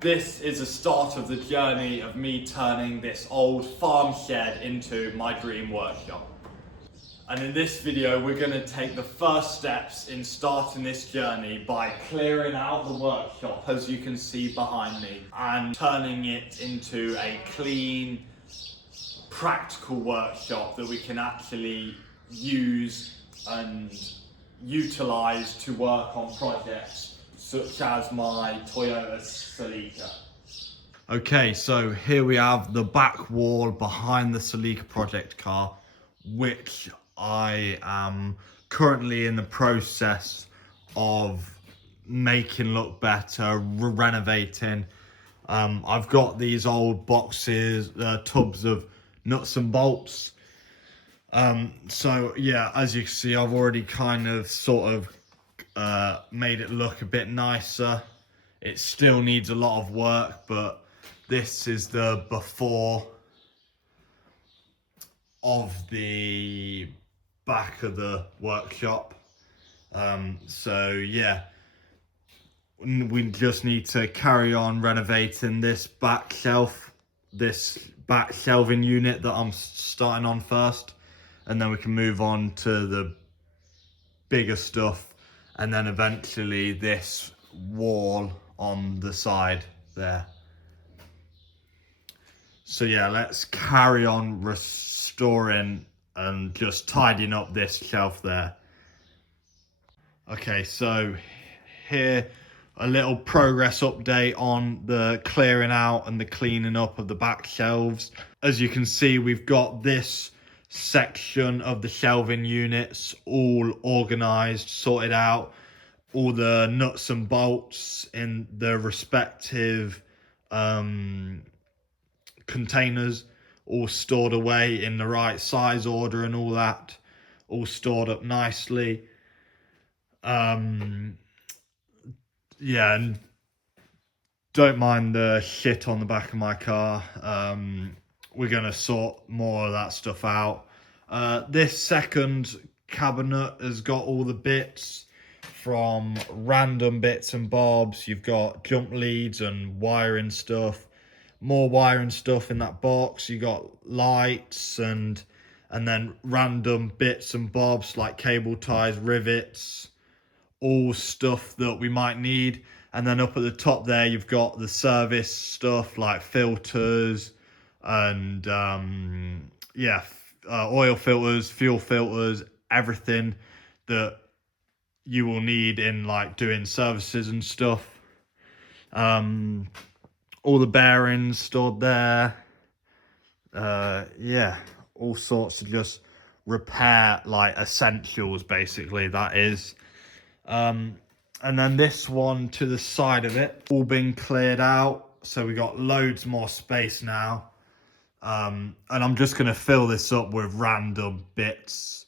This is the start of the journey of me turning this old farm shed into my dream workshop. And in this video, we're going to take the first steps in starting this journey by clearing out the workshop, as you can see behind me, and turning it into a clean, practical workshop that we can actually use and utilize to work on projects such as my Toyota Celica. Okay, so here we have the back wall behind the Celica project car, which I am currently in the process of making look better, renovating. I've got these old boxes, tubs of nuts and bolts. So yeah, as you can see, I've already kind of sort of made it look a bit nicer. It still needs a lot of work, but this is the before of the back of the workshop. So yeah, we just need to carry on renovating this back shelf, this back shelving unit that I'm starting on first, and then we can move on to the bigger stuff, and then eventually this wall on the side there. So yeah, let's carry on restoring and just tidying up this shelf there. Okay, so here a little progress update on the clearing out and the cleaning up of the back shelves. As you can see, we've got this section of the shelving units all organized, sorted out, all the nuts and bolts in the respective containers all stored away in the right size order and all that, all stored up nicely. Yeah, and don't mind the shit on the back of my car. We're gonna sort more of that stuff out. This second cabinet has got all the bits from random bits and bobs. You've got jump leads and wiring stuff, more wiring stuff in that box. You got lights and then random bits and bobs like cable ties, rivets, all stuff that we might need. And then up at the top there, you've got the service stuff like filters and oil filters, fuel filters, everything that you will need in like doing services and stuff. All the bearings stored there. Yeah, all sorts of just repair like essentials, basically, that is. And then this one to the side of it, all been cleared out. So we got loads more space now. And I'm just going to fill this up with random bits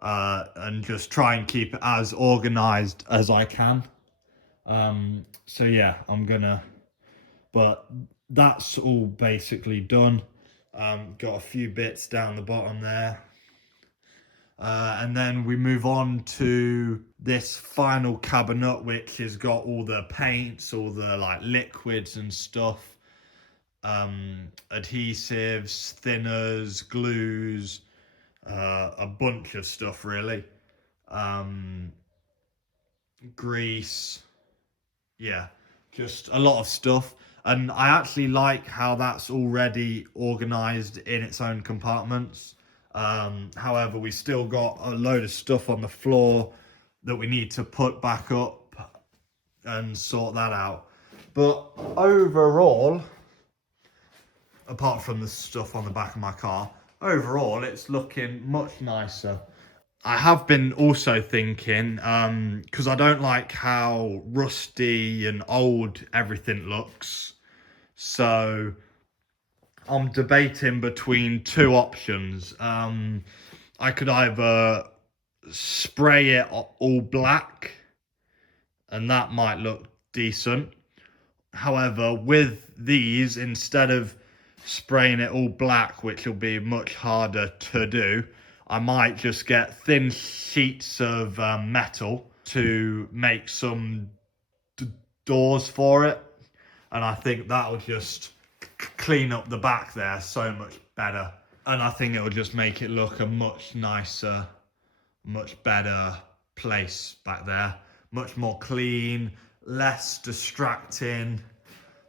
and just try and keep it as organized as I can. So yeah, but that's all basically done. Got a few bits down the bottom there. And then we move on to this final cabinet, which has got all the paints, all the like liquids and stuff, adhesives, thinners, glues, a bunch of stuff really, grease, yeah, just a lot of stuff. And I actually like how that's already organized in its own compartments. However, we still got a load of stuff on the floor that we need to put back up and sort that out. But overall, apart from the stuff on the back of my car, overall it's looking much nicer. I have been also thinking, because I don't like how rusty and old everything looks, so I'm debating between two options. I could either spray it all black, and that might look decent. However, with these, instead of spraying it all black, which will be much harder to do, I might just get thin sheets of metal to make some doors for it. And I think that'll just clean up the back there so much better. And I think it'll just make it look a much nicer, much better place back there. Much more clean, less distracting,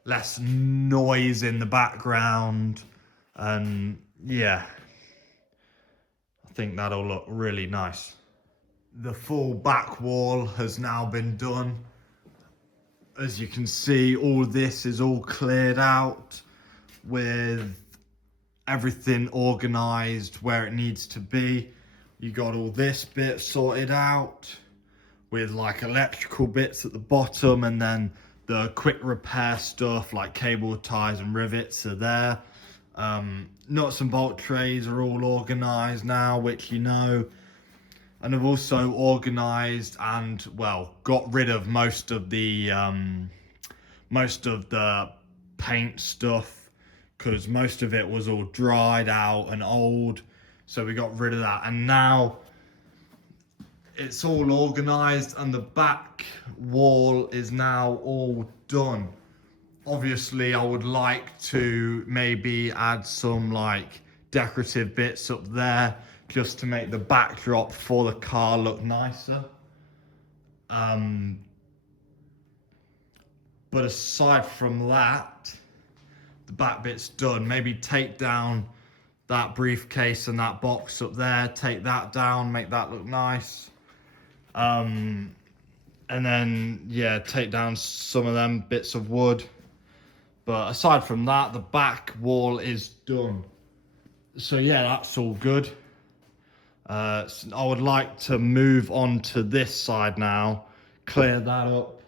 less noise in the background. And yeah, I think that'll look really nice. The full back wall has now been done. As you can see, all this is all cleared out with everything organized where it needs to be. You got all this bit sorted out with like electrical bits at the bottom, and then the quick repair stuff like cable ties and rivets are there. Nuts and bolt trays are all organized now, which you know. And I've also organised and, well, got rid of most of the paint stuff, because most of it was all dried out and old. So we got rid of that, and now it's all organised and the back wall is now all done. Obviously, I would like to maybe add some like decorative bits up there, just to make the backdrop for the car look nicer. But aside from that, the back bit's done. Maybe take down that briefcase and that box up there, take that down, make that look nice. And then, yeah, take down some of them bits of wood. But aside from that, the back wall is done. So yeah, that's all good. So I would like to move on to this side now, clear that up,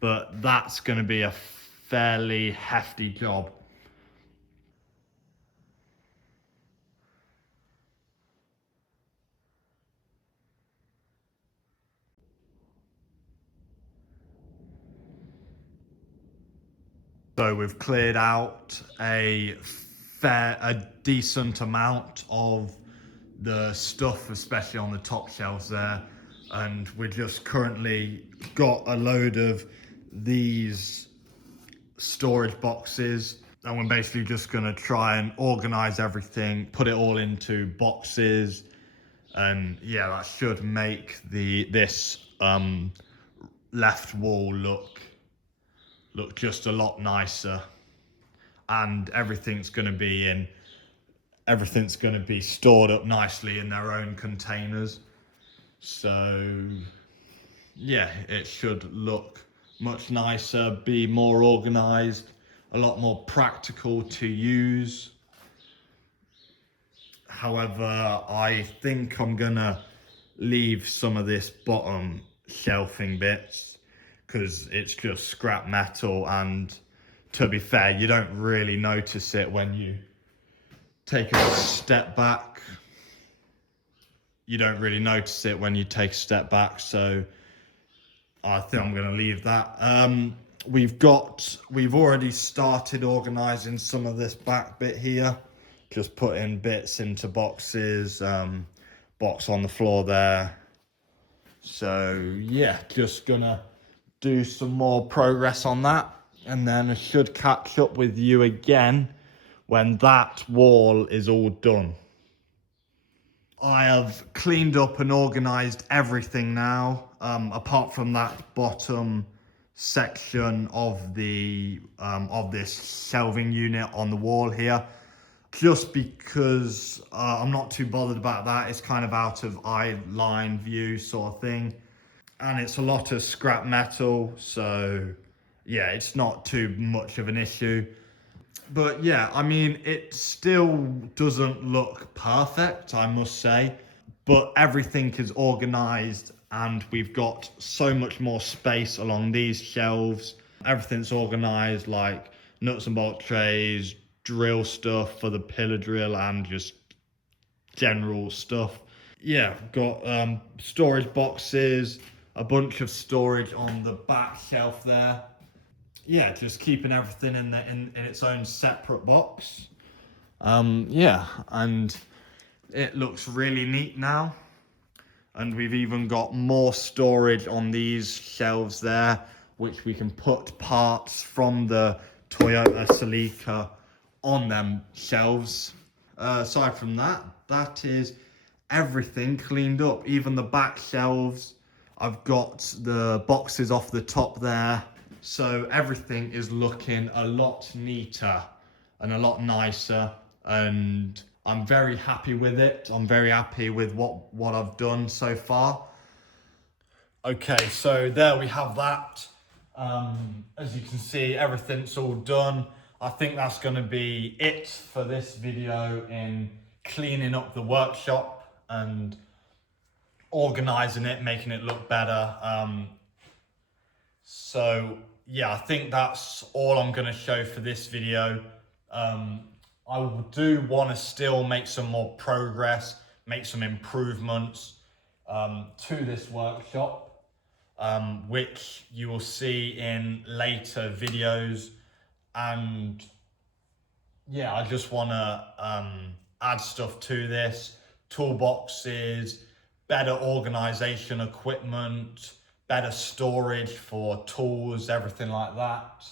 but that's going to be a fairly hefty job. So we've cleared out a decent amount of the stuff, especially on the top shelves there, and we just currently got a load of these storage boxes, and we're basically just going to try and organize everything, put it all into boxes, and yeah, that should make this left wall look just a lot nicer. And everything's going to be stored up nicely in their own containers. So yeah, it should look much nicer, be more organized, a lot more practical to use. However, I think I'm gonna leave some of this bottom shelving bits because it's just scrap metal, and to be fair, you don't really notice it when you take a step back. You don't really notice it when you take a step back, so I think I'm going to leave that. We've already started organising some of this back bit here, just putting bits into boxes, box on the floor there. So yeah, just gonna do some more progress on that, and then I should catch up with you again when that wall is all done. I have cleaned up and organised everything now, apart from that bottom section of the of this shelving unit on the wall here, just because I'm not too bothered about that. It's kind of out of eye line view sort of thing, and it's a lot of scrap metal, so yeah, it's not too much of an issue. But yeah, I mean, it still doesn't look perfect, I must say, but everything is organized and we've got so much more space along these shelves. Everything's organized, like nuts and bolt trays, drill stuff for the pillar drill, and just general stuff. Yeah, got storage boxes, a bunch of storage on the back shelf there. Yeah, just keeping everything in its own separate box. Yeah, and it looks really neat now. And we've even got more storage on these shelves there, which we can put parts from the Toyota Celica on them shelves. Aside from that, that is everything cleaned up. Even the back shelves, I've got the boxes off the top there. So everything is looking a lot neater and a lot nicer, and I'm very happy with it. I'm very happy with what I've done so far. Okay, so there we have that. As you can see, everything's all done. I think that's going to be it for this video in cleaning up the workshop and organising it, making it look better. So yeah, I think that's all I'm going to show for this video. I do want to still make some more progress, make some improvements to this workshop, which you will see in later videos. And yeah, I just want to add stuff to this: toolboxes, better organization equipment, better storage for tools, everything like that,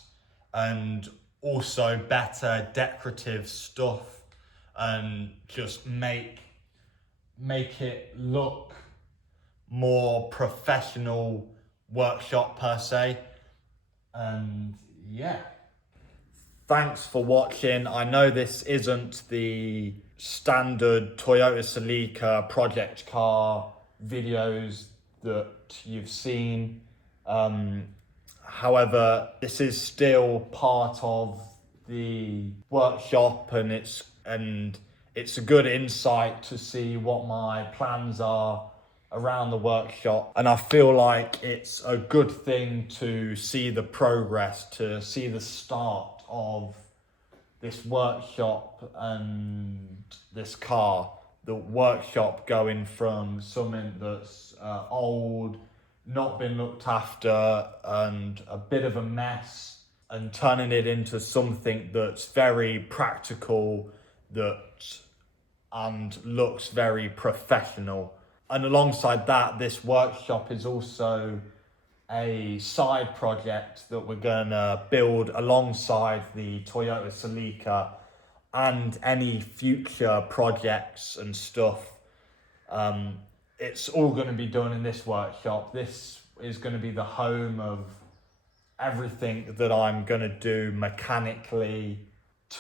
and also better decorative stuff, and just make it look more professional workshop per se. And yeah, thanks for watching. I know this isn't the standard Toyota Celica project car videos that you've seen. However, this is still part of the workshop, and it's a good insight to see what my plans are around the workshop. And I feel like it's a good thing to see the progress, to see the start of this workshop and this car. The workshop going from something that's old, not been looked after, and a bit of a mess, and turning it into something that's very practical, and looks very professional. And alongside that, this workshop is also a side project that we're gonna build alongside the Toyota Celica and any future projects and stuff. It's all gonna be done in this workshop. This is gonna be the home of everything that I'm gonna do mechanically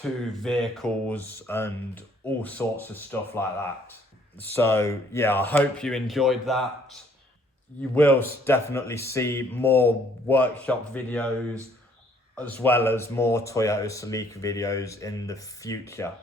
to vehicles and all sorts of stuff like that. So yeah, I hope you enjoyed that. You will definitely see more workshop videos as well as more Toyota Celica videos in the future.